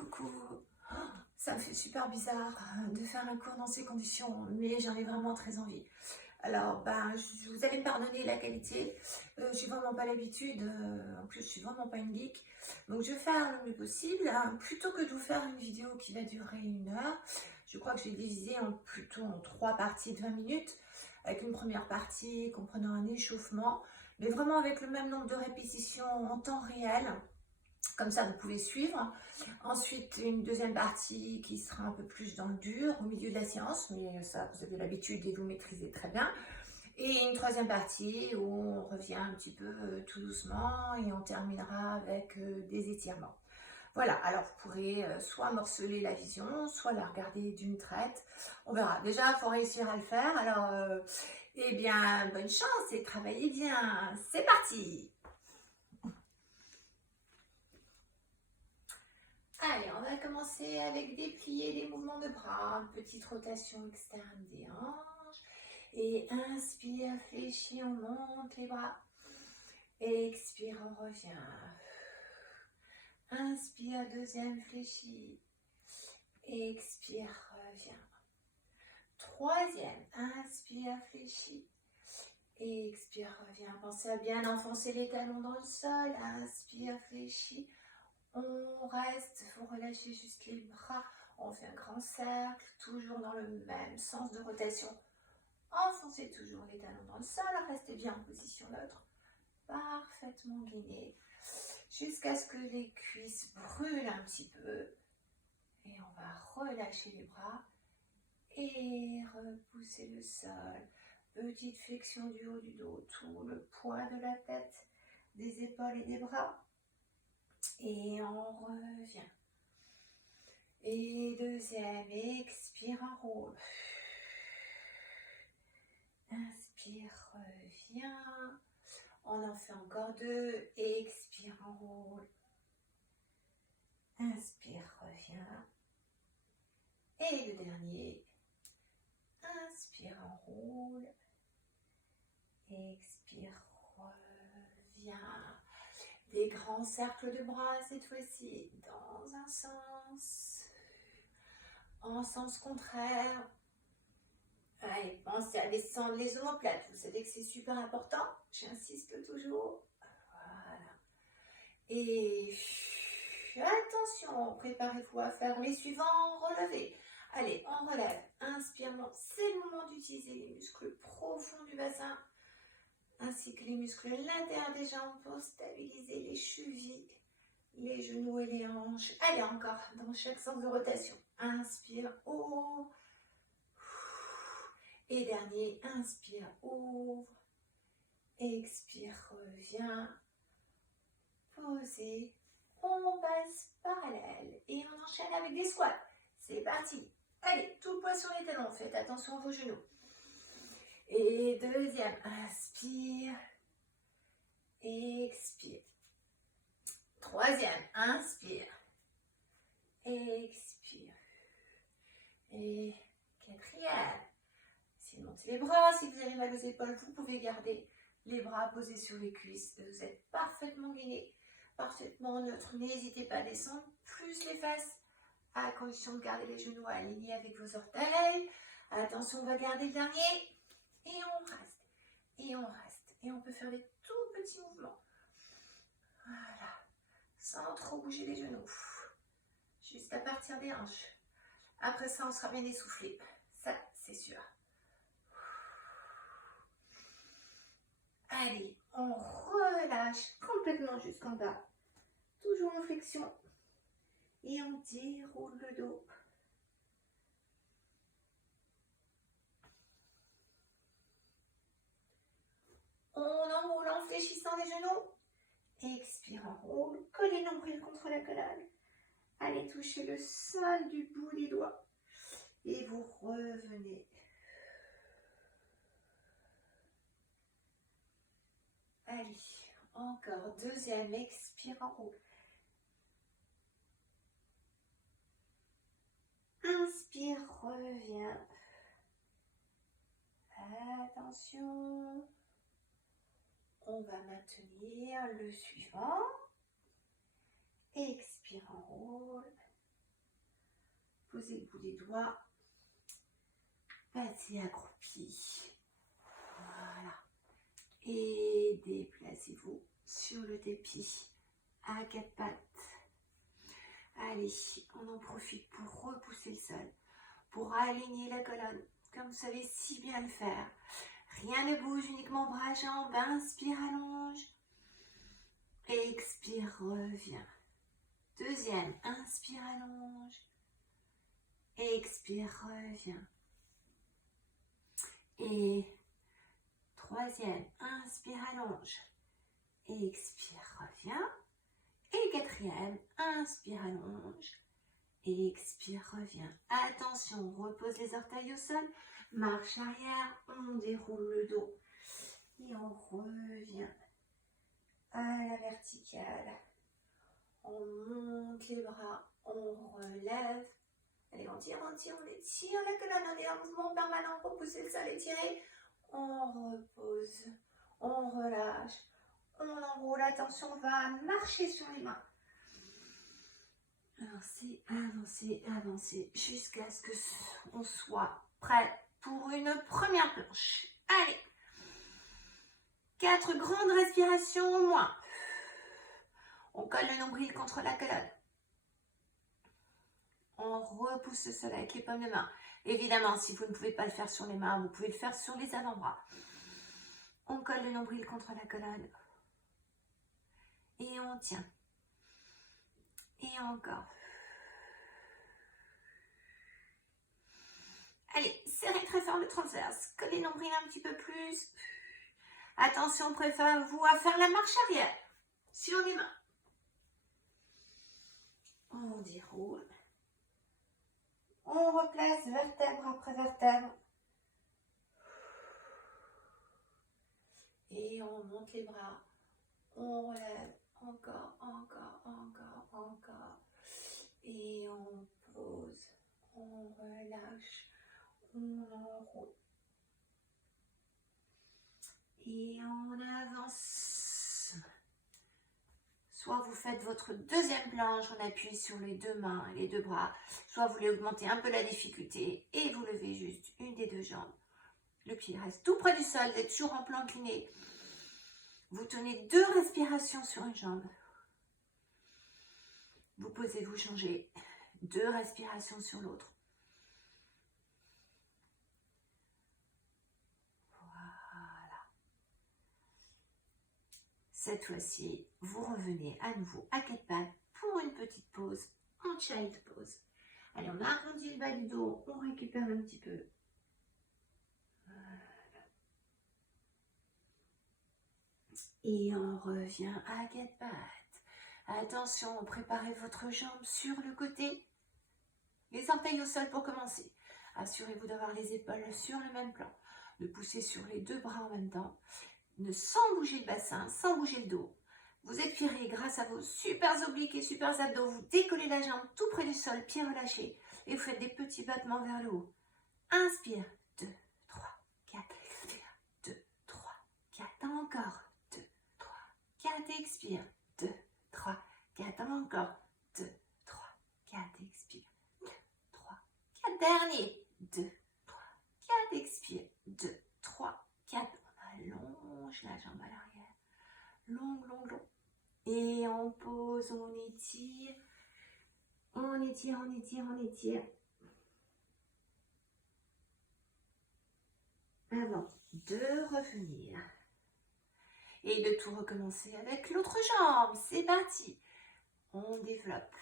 Coucou, ça me fait super bizarre de faire un cours dans ces conditions, mais j'en ai vraiment très envie. Alors, vous allez me pardonner la qualité, j'ai vraiment pas l'habitude, en plus je suis vraiment pas une geek, donc je vais faire le mieux possible, hein. Plutôt que de vous faire une vidéo qui va durer 1 heure, je crois que je vais diviser plutôt en 3 parties de 20 minutes, avec une première partie comprenant un échauffement, mais vraiment avec le même nombre de répétitions en temps réel. Comme ça, vous pouvez suivre. Ensuite, une deuxième partie qui sera un peu plus dans le dur, au milieu de la séance, mais ça, vous avez l'habitude et vous maîtrisez très bien. Et une troisième partie où on revient un petit peu tout doucement et on terminera avec des étirements. Voilà, alors vous pourrez soit morceler la vision, soit la regarder d'une traite. On verra. Déjà, il faut réussir à le faire. Alors, eh bien, bonne chance et travaillez bien. C'est parti! Allez, on va commencer avec déplier les mouvements de bras, petite rotation externe des hanches. Et inspire, fléchis, on monte les bras. Expire, on revient. Inspire, deuxième, fléchis. Expire, revient. Troisième, inspire, fléchis. Expire, revient. Pensez à bien enfoncer les talons dans le sol. Inspire, fléchis. On reste, vous relâchez juste les bras, on fait un grand cercle, toujours dans le même sens de rotation. Enfoncez toujours les talons dans le sol, restez bien en position neutre, parfaitement gainé, jusqu'à ce que les cuisses brûlent un petit peu. Et on va relâcher les bras et repousser le sol. Petite flexion du haut du dos, tout le poids de la tête, des épaules et des bras. Et on revient. Et deuxième, expire, enroule. Inspire, reviens. On en fait encore deux. Expire, enroule. Inspire, reviens. Et le dernier. Inspire, enroule. Expire, reviens. Des grands cercles de bras cette fois-ci, dans un sens, en sens contraire. Allez, pensez à descendre les omoplates, vous savez que c'est super important, j'insiste toujours. Voilà. Et attention, préparez-vous à faire les suivants, relevez. Allez, on relève, inspire, c'est le moment d'utiliser les muscles profonds du bassin, ainsi que les muscles l'intérieur des jambes pour stabiliser les chevilles, les genoux et les hanches. Allez, encore dans chaque sens de rotation. Inspire, ouvre. Et dernier, inspire, ouvre. Expire, reviens. Posez. On passe parallèle et on enchaîne avec des squats. C'est parti. Allez, tout le poids sur les talons. Faites attention à vos genoux. Et deuxième, inspire, expire. Troisième, inspire, expire. Et quatrième, essayez de monter les bras. Si vous avez mal aux épaules, vous pouvez garder les bras posés sur les cuisses. Vous êtes parfaitement gainé, parfaitement neutre. N'hésitez pas à descendre plus les fesses, à condition de garder les genoux alignés avec vos orteils. Attention, on va garder le dernier. Et on reste, et on reste. Et on peut faire des tout petits mouvements. Voilà. Sans trop bouger les genoux. Juste à partir des hanches. Après ça, on sera bien essoufflé. Ça, c'est sûr. Allez, on relâche complètement jusqu'en bas. Toujours en flexion. Et on déroule le dos. On enroule en fléchissant les genoux. Expire, enroule. Collez nombril contre la colonne. Allez toucher le sol du bout des doigts. Et vous revenez. Allez, encore deuxième, expire, enroule. Inspire, reviens. Attention. On va maintenir le suivant. Expire, enroule. Posez le bout des doigts. Passez accroupi. Voilà. Et déplacez-vous sur le tapis à quatre pattes. Allez, on en profite pour repousser le sol, pour aligner la colonne, comme vous savez si bien le faire. Rien ne bouge, uniquement bras, jambes. Inspire, allonge. Expire, reviens. Deuxième, inspire, allonge. Expire, reviens. Et troisième, inspire, allonge. Expire, reviens. Et quatrième, inspire, allonge. Expire, reviens. Attention, on repose les orteils au sol. Marche arrière, on déroule le dos. Et on revient à la verticale. On monte les bras, on relève. Allez, on tire, on étire la colonne. On est en mouvement permanent pour pousser le sol, étirer. On repose, on relâche, on enroule. Attention, on va marcher sur les mains. Avancez, avancez, avancez, jusqu'à ce qu'on soit prêt pour une première planche. Allez, 4 grandes respirations au moins. On colle le nombril contre la colonne. On repousse le sol avec les paumes de main. Évidemment, si vous ne pouvez pas le faire sur les mains, vous pouvez le faire sur les avant-bras. On colle le nombril contre la colonne. Et on tient. Et encore. Allez, serrez très fort le transverse. Collez le nombril un petit peu plus. Attention, préparez-vous à faire la marche arrière. Sur les mains. On déroule. On replace vertèbre après vertèbre. Et on monte les bras. On relève. Encore, encore, encore, encore. Et on pose. On relâche. On enroule. Et on avance. Soit vous faites votre deuxième planche, on appuie sur les deux mains et les deux bras. Soit vous voulez augmenter un peu la difficulté et vous levez juste une des deux jambes. Le pied reste tout près du sol, vous êtes toujours en plan incliné. Vous tenez 2 respirations sur une jambe. Vous posez, vous changez. 2 respirations sur l'autre. Voilà. Cette fois-ci, vous revenez à nouveau à 4 pattes pour une petite pause en child pose. Allez, on arrondit le bas du dos, on récupère un petit peu. Et on revient à 4 pattes. Attention, préparez votre jambe sur le côté. Les orteils au sol pour commencer. Assurez-vous d'avoir les épaules sur le même plan. De pousser sur les 2 bras en même temps. Sans bouger le bassin, sans bouger le dos. Vous étirez grâce à vos super obliques et super abdos. Vous décollez la jambe tout près du sol, pied relâché. Et vous faites des petits battements vers le haut. Inspire. 2, 3, 4. Expire. 2, 3, 4. Encore. 2, 3, 4. Expire. 2, 3, 4. Encore. 2, 3, 4. Expire. 2, 3, 4. Dernier. 2, 3, 4. Expire. 2, 3, 4. On allonge la jambe à l'arrière. Long, long, long. Et on pose, on étire. On étire, on étire, on étire. Avant de revenir. Et de tout recommencer avec l'autre jambe. C'est parti. On développe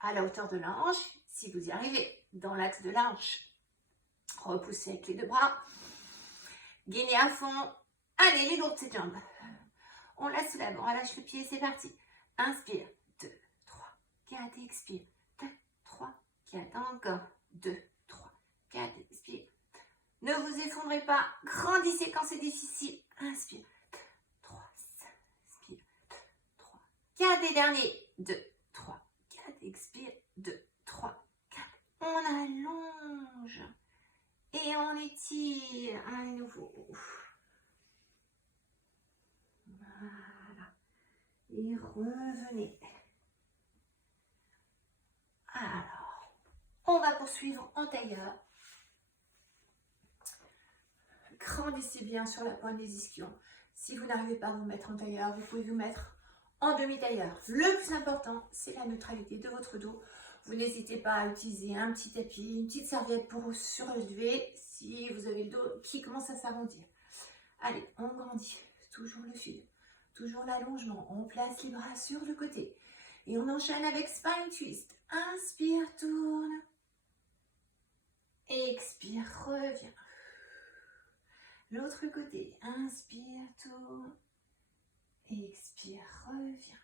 à la hauteur de la hanche, si vous y arrivez, dans l'axe de la hanche. Repoussez avec les 2 bras. Gainez à fond. Allez, les lourdes ces jambes. On la soulève, on relâche le pied, c'est parti. Inspire. 2, 3, 4, expire. 2, 3, 4, encore. 2, 3, 4, expire. Ne vous effondrez pas. Grandissez quand c'est difficile. Inspire. 2, 3, 5, expire. 2, 3, 4 et dernier. 2, 3, 4, expire. 2, 3, 4. On allonge. Et on étire à nouveau. Voilà. Et revenez. Alors, On va poursuivre en tailleur. Grandissez bien sur la pointe des ischions. Si vous n'arrivez pas à vous mettre en tailleur, vous pouvez vous mettre en demi-tailleur. Le plus important, c'est la neutralité de votre dos. Vous n'hésitez pas à utiliser un petit tapis, une petite serviette pour vous surélever si vous avez le dos qui commence à s'arrondir. Allez, on grandit. Toujours le fil, toujours l'allongement. On place les bras sur le côté. Et on enchaîne avec spine twist. Inspire, tourne. Expire, reviens. L'autre côté, inspire, tourne. Expire, reviens.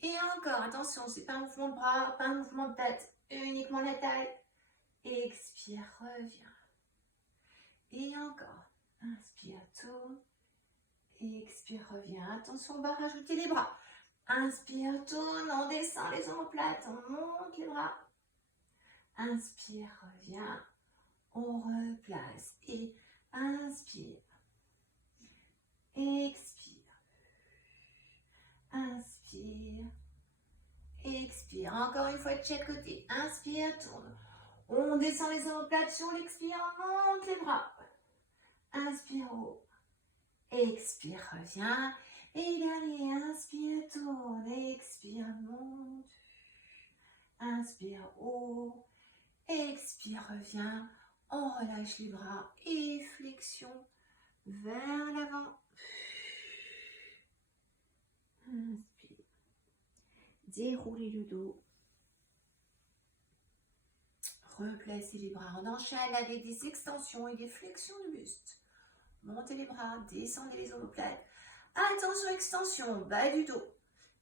Et encore, attention, c'est pas un mouvement de bras, pas un mouvement de tête, uniquement la taille. Expire, reviens. Et encore, inspire, tourne. Expire, reviens. Attention, on va rajouter les bras. Inspire, tourne, on descend les omoplates, on monte les bras. Inspire, reviens, on replace et inspire, expire, inspire, expire. Encore une fois de chaque côté. Inspire, tourne. On descend les omoplates sur l'expire, on monte les bras. Inspire haut, expire, reviens. Et dernier, inspire, tourne, expire, monte. Inspire haut, expire, reviens. On relâche les bras et flexion vers l'avant. Inspire. Déroulez le dos. Replacez les bras. On enchaîne avec des extensions et des flexions de buste. Montez les bras, descendez les omoplates. Attention, extension, bas du dos.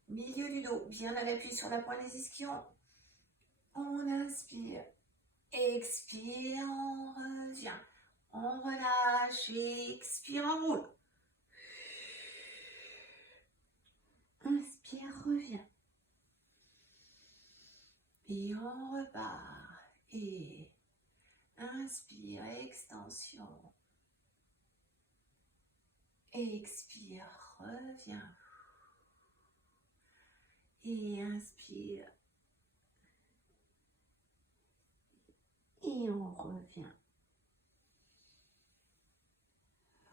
Milieu du dos, bien à l'appui sur la pointe des ischions. On inspire. Expire, on revient. On relâche, expire, on roule. Inspire, reviens. Et on repart. Et inspire, extension. Expire, reviens. Et inspire. Et on revient.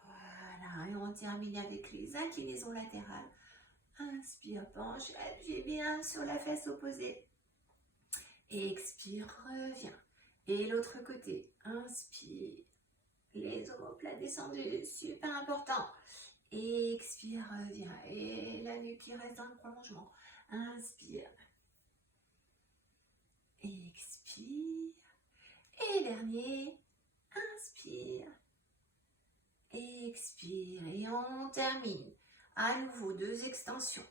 Voilà, et on termine avec les inclinaisons latérales. Inspire, penche, appuyez bien sur la fesse opposée. Expire, reviens. Et l'autre côté, inspire. Les omoplates descendues, super important. Expire, reviens. Et la nuque qui reste dans le prolongement. Inspire. Expire. Et dernier, inspire, expire et on termine. À nouveau, 2 extensions.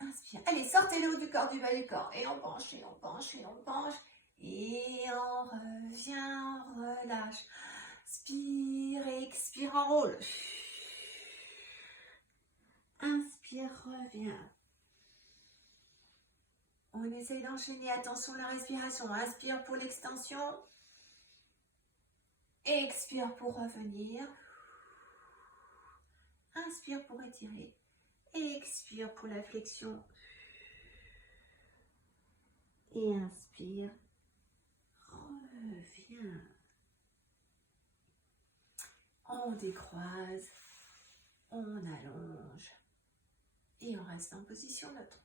Inspire. Allez, sortez le haut du corps du bas du corps. Et on penche, et on penche, et on penche. Et on revient, on relâche. Inspire, expire, on roule. Inspire, reviens. On essaye d'enchaîner. Attention la respiration. Inspire pour l'extension. Expire pour revenir. Inspire pour étirer. Expire pour la flexion. Et inspire. Reviens. On décroise. On allonge. Et on reste en position neutre.